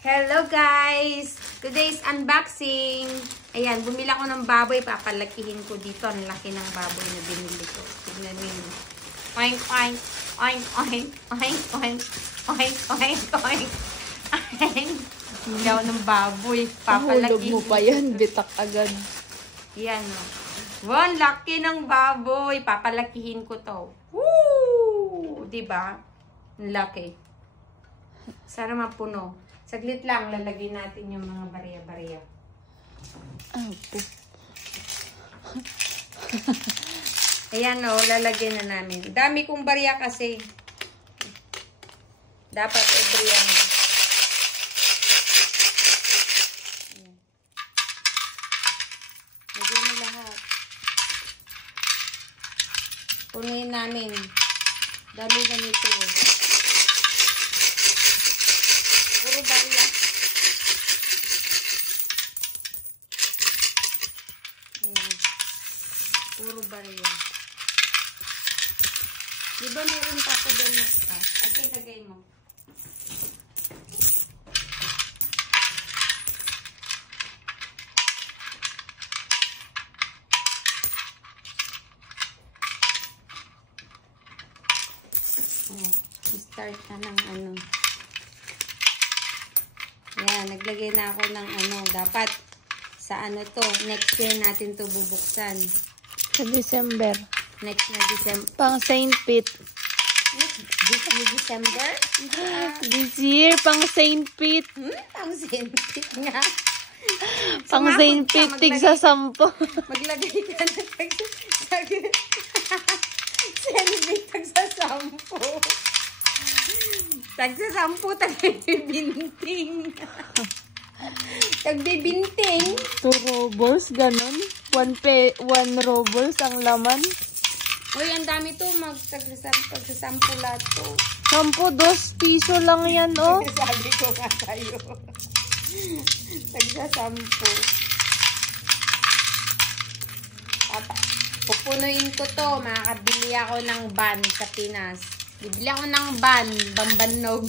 Hello guys! Today's unboxing. Ayan, bumili ako ng baboy. Papalakihin ko dito. Ang laki ng baboy na binili ko. Tignan niyo. Oink, oink, oink, oink, oink, oink, oink, oink, oink. Hindi ako ng baboy. Papalakihin. Hulog mo pa yan. Bitak agad. Yan o. Wow, laki ng baboy. Papalakihin ko to. Woo! Diba? Ang laki. Sana mapuno. Saglit lang, lalagay natin yung mga barya-barya. Ayan o, lalagyan na namin. Dami kong barya kasi. Dapat every ano. Lagyan mo lahat. Punuin namin. Dami na nito. Puro barya. Puro barya. Diba meron pa ako doon na stuff? At ilagay mo. Start na ng ano. Ayan, naglagay na ako ng ano. Dapat sa ano to. Next year natin to bubuksan. Sa December. Next na December. Pang Saint Pete. December? This year, pang Saint Pete. Pang Saint Pete nga. Pang Saint Pete, tig sa 10. Maglagay ka na Saint Pete, tag sa 10. Tag sa 10, tagbibinting. Tagbibinting. 2 rubles, ganun. 1 rubles ang laman. Uy, ang dami to. Pagsasampo lahat to. 10, 2 piso lang yan, oh. Sabi ko nga sa'yo. Tagsasampo. Pupunuin ko to. Makakabili ako ng ban sa Pinas. Bibili ako ng ban. Bambanog.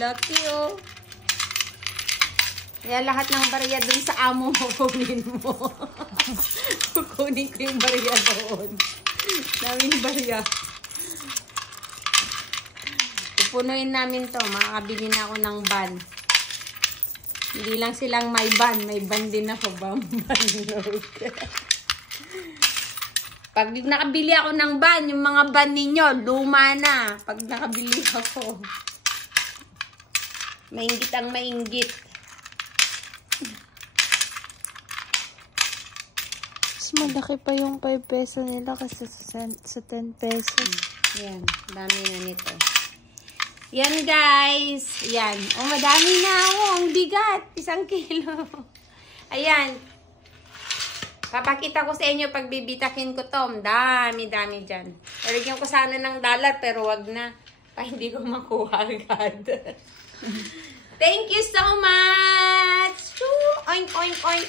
Lucky, oh. Kaya lahat ng barya dun sa amo mo, kunin mo. Kukunin ko yung barya doon. Daming barya. Pupunuin namin to. Makakabili na ako ng ban. Hindi lang silang may ban din ako. Bambanog. Pag nakabili ako ng ban, yung mga ban ninyo, luma na. Pag nakabili ako. Mainggit ang mainggit. Mas malaki pa yung 5 peso nila kasi sa 10 pesos. Yan, dami na nito. Yan guys. Yan. Oh, madami na ako. Ang bigat. 1 kilo. Ayan. Papakita ko sa inyo pag bibitakin ko to. Dami dyan. Lagyan ko sana ng dollar pero wag na. Hindi ko makuha agad. Thank you so much. Oink, oink, oink.